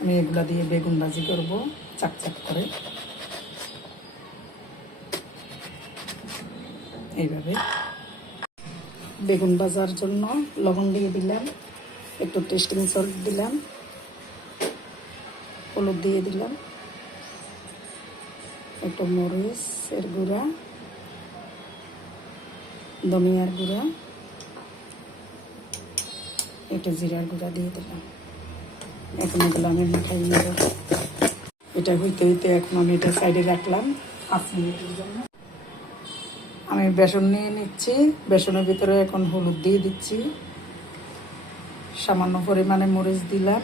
আমি এগুলা দিয়ে বেগুন ভাজি করব চাকচাক করে, এইভাবে। বেগুন ভাজার জন্য লবণ দিয়ে দিলাম, একটু টেস্টিং সল্ট দিলাম, হলুদ দিয়ে দিলাম, একটু মরিচের গুঁড়া, ধনিয়ার গুঁড়া, একটু জিরার গুঁড়া দিয়ে দিলাম। এখন এগুলো আমি মাখাই নেব। এটা হইতে হইতে এখন আমি এটা সাইডে রাখলাম 5 মিনিটের জন্য। আমি বেসন নিয়ে নিচ্ছি, বেসনের ভিতরে এখন হলুদ দিয়ে দিচ্ছি, সামান্য পরিমাণে মরিচ দিলাম,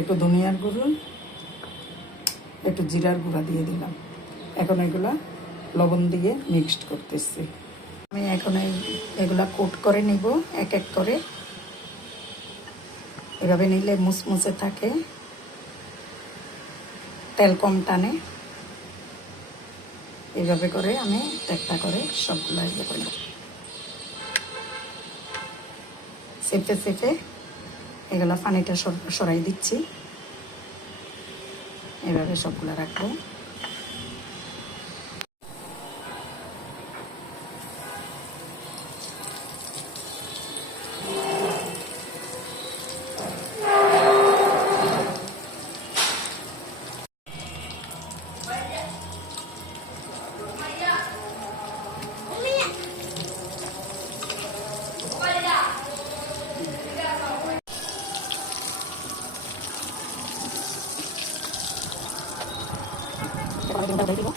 একটু ধনিয়ার গুঁড়ো, একটু জিরার গুঁড়া দিয়ে দিলাম। এখন এগুলা লবণ দিয়ে মিক্সড করতেছি। আমি এখন এগুলা কোট করে নিব এক এক করে। এভাবে নিলে মুচমুচে থাকে, তেল কম টানে। এইভাবে করে আমি একটা করে সবগুলো ইয়ে করে নেব। চেপে চেপে এগুলো পানিটা সরাই দিচ্ছি। এভাবে সবগুলো রাখবো। দিব